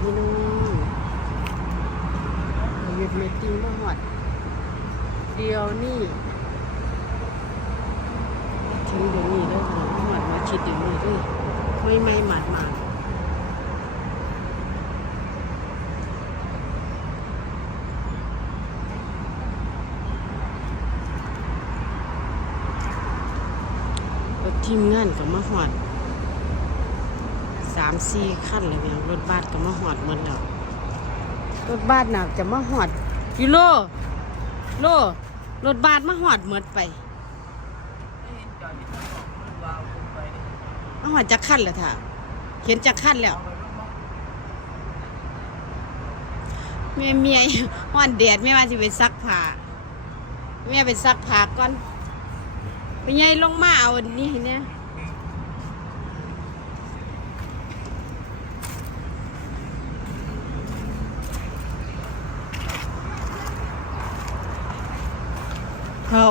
พี่น้องหยุดเมตติ้งมาหอด เดียวนี่ถึงเดี๋ยวนี้แล้วค่ะมาหอดมาชิดเดี๋ยวนี้ด้วยไม่ไม่หมาดหมาดทีมงานกับมาหอดามสี่ขั้นเลยเนี่ยรถบัสก็มาหอดหมดแล้วรถบัสน่ะจะมาหอดกิโลโลรถบัสมาหอดหมดไปมาหอดจากขั้นแล้วท่ะเห็นจากขั้นแล้วเมียเมียหอนแดดไม่ว่าจะไปซักผ้าเมียไปซักผ้าก่อนไปยัยลงมาเอาอันนี้เนี่ย เขา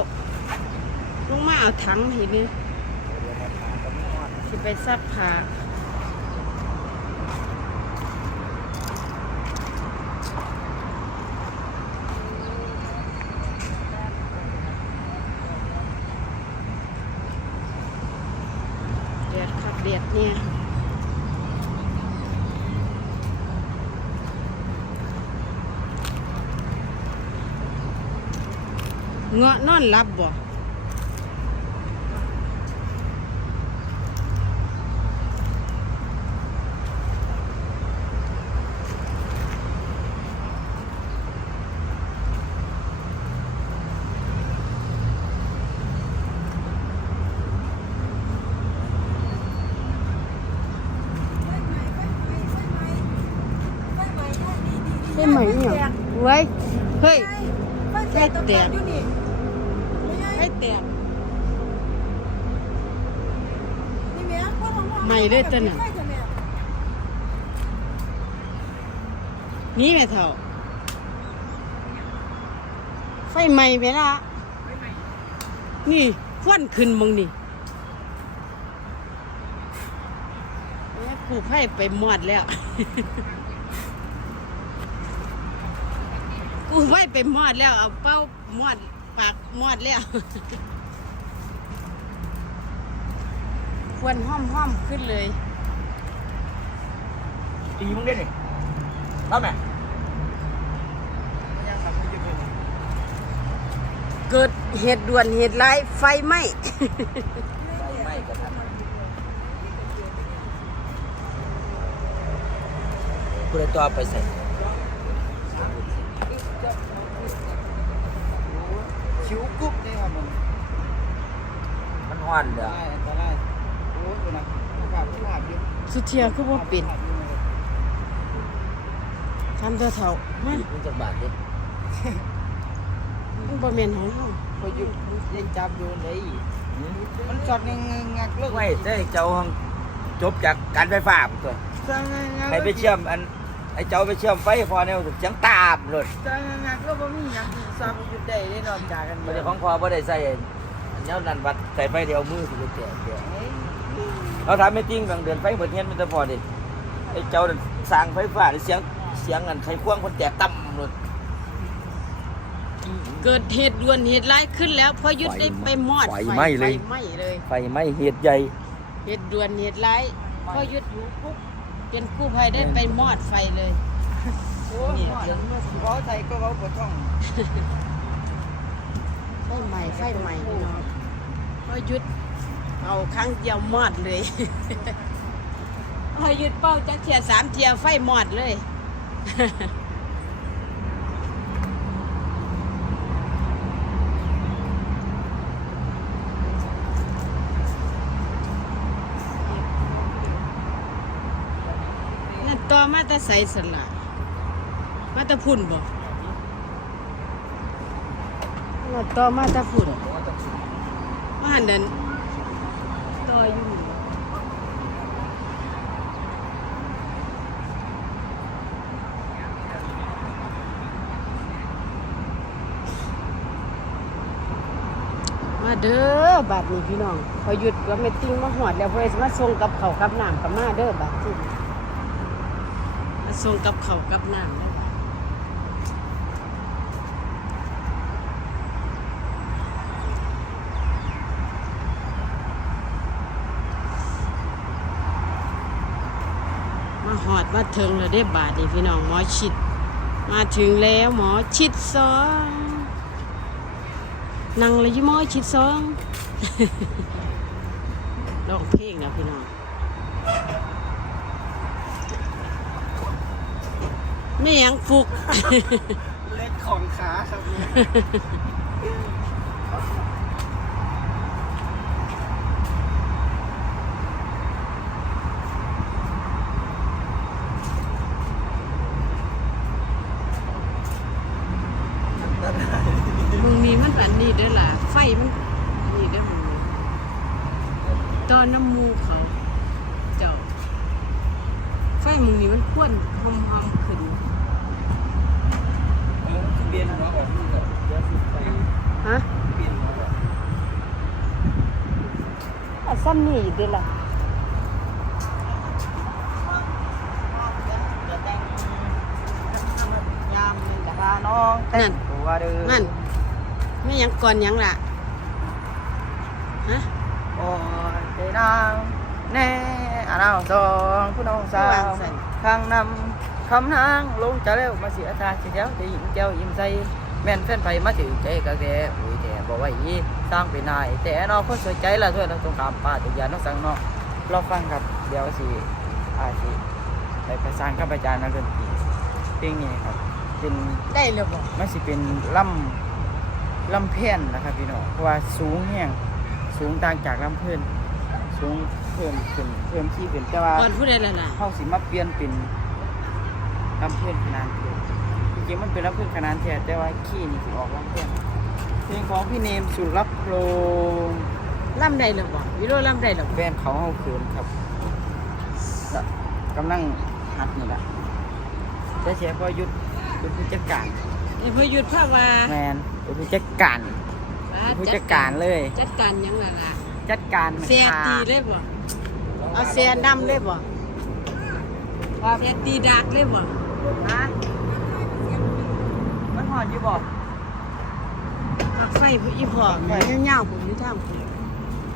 ลงมา เอาถังเห็นนี่สิไปซักผ้าเดือดครับเดือดเนี่ยเงาะนอนรับบ่ ใช่ไหม เนี่ยไว้เฮ้ยแค่แตกอยู่นี่ให้แตกนี่แม่พ่อของพ่อใหม่เลยตัวน่ะใช่จ้ะแม่นี่แม่เท่า ไฟไหม้ไปละนี่ควันขึ้นมึงนี่แม่กูไฟไปหมดแล้ว กูไฟไปหมดแล้ว เอาเป้าหมดปากหมดแล้ว ควันห้อมห้อมๆขึ้นเลย ตีมึงได้นี่รับไหมเกิดเหตุด่วนเหตุร้ายไฟไหม้ ไม่กระทันกูเลยตัวเอาไปใส่ ชิวกุ๊บนี่ครับมันมันห้อนเด้อได้อันตรายโอ้ยดูนะภาพที่ภาพเยอะสุเทียคือว่าเป็นทำเถอะเถ่ามันมึงจะบาดดิมันบ่แม่นของเฮาพอหยุดยังจับอยู่ไหนมันช็อตงงักเลิกไม่ได้เจ้าห้องจบจากการไฟฟ้าพุ่นตัวจังงักให้ไปเชื่อมอัน ไอ้เจ้าไปเชื่อมไฟพอเนี่ยเสียงตามเลยจังงักก็บ่มีหยังที่ซ้ำหยุดได้ได้นอนจากกันมันของพอบ่ได้ใส่อันนี้นั่นวัดใส่ไฟเดียวมือสิแก่แก่เราทำไม่จริงบางเดือนไฟเบิดเงี้ยมันจะพอดิไอ้เจ้านั่นสร้างไฟฟ้านี่เสียงเสียงอันไขควงคนแตกต่ำเลยเกิดเหตุด่วนเหตุร้ายขึ้นแล้วพอยุดได้ไปมอดไฟไหม้เลย ไฟไหม้เลยไฟไหม้เหตุใหญ่ เหตุด่วนเหตุร้ายพอยุดอยู่ปุ๊บ จนกู้ภัยได้ไปมอดไฟเลยโอ้ยขอใส่ก็เขาปวดท้องไฟใหม่ไฟใหม่พี่น้องพอยุดเอาครั้งเดียวมอดเลยพอยุดเป้าจักเทียสามเทียไฟมอดเลย ต่อมาตะใสสละมาตะพุ่นบ่นั่นต่อมาตะพุ่นมาหันเดินต่ออยู่มาเด้อบาดนี้พี่น้องพอหยุดก็ไม่ติ้งมาหอดแล้วเพื่อจะมาส่งกับเขากับน้ำกับมาเด้อบาดที่ มาส่งกับเขากับน้ำแล้วมาหอดมาถึงแล้วได้บาทนี่พี่น้องหมอชิด มาถึงแล้วหมอชิดสองนั่งเลยยี่หมอชิดสองร้องเพลงนะพี่น้อง ไม่ยังฟุก เล็กของขาครับเนี่ยมึงนี่มันอันนี้เด้อล่ะ ไฟมันนี่เด้อมึงนี่ตอนน้ำมูเขา เจ้า ไฟมึงนี่มันควนหอมหอมๆขึ้นเบียนหัวออกนี่ก็เดี๋ยวสิไปฮะเบียนหัวออกอะซ้ำนี่เด้อล่ะยามจะพาน้องแต่งตัวเดินั่นไม่ยังก่อนหยังล่ะฮะโอ้ยใจนางแน่ อาน้าวสองผู้น้องสาวข้างนำคำนางลงจะเร็วมาเสียทาเสียเจ้าจะยิ้มเจ้ายิ้มใจแม่นแฟนไปมาถือใจกะแกอุ้ยแต่บอกว่าอีสร้างเป็นนาย แต่นอคนสวยใจละถ้วยเราตรงขามป้าตุกยาน้องสังนอกรอฟังครับเดี๋ยวสิอาสิไปประสานกับอาจารย์นักดนตรีเพลงนี้ครับเป็นได้เลยบอกมันสิเป็นลำลำเพี้ยนนะครับพี่น้องเพราะว่าสูงแห้งสูงต่างจากลำเพื่อน สูงเพิ่มขึ้นเพิ่มที่ขึ้นแต่ว่าก่อนผู้ใดล่ะล่ะเขาสิมาเปลี่ยนเป็นลำเพื่อนขนาดเดียวจริงๆมันเป็นลำเพื่อนขนาดแท้แต่ว่าขี้นี่สิออกลำเพื่อนเพลงของพี่เนมสุรับโลงล่ำได้เลยบอกวิโรล่ำได้หรอแฟนเขาเฮาเขินครับก็กำลังหัดนี่แหละแต่เชียพอหยุดเป็นผู้จัดการไอ้พอหยุดภาพว่าแมนเป็นผู้จัดการว่าผู้จัดการเลย จัดการหยังล่ะล่ะ จัดการเสียตีเลยบ่เอาเสียดำเลยบ่ครับเสียตีดักเลยบ่ฮะมันหอนอยู่บอกปักไฟผู้อีพ่อแม่เงาๆผมอยู่ทางผม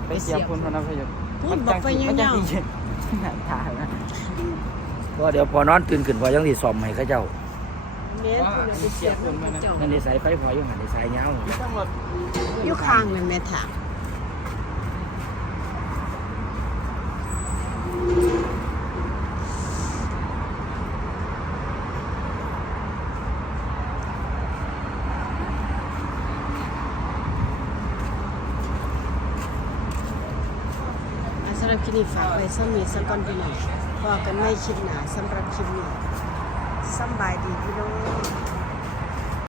ไปเสียบคุณพนักพยศพูดบอกไปมันเงาๆจังสิหน้าตานะก็เดี๋ยวพอนอนตื่นขึ้นพอยังสิซ่อมให้เขาเจ้าแม่คุณเอาไปเสียบมันเจ้านั่นได้สายไฟพออยู่หันได้สายยาวต้องรถอยู่ข้างนั่นแม่ถามอะสำหรับ คลิปนี้ฝากไว้ซ้ำนี้สักก่อนพี่น้องพอกันไม่คลิปหนาสำหรับคลิปนี้สำบายดีพี่น้อง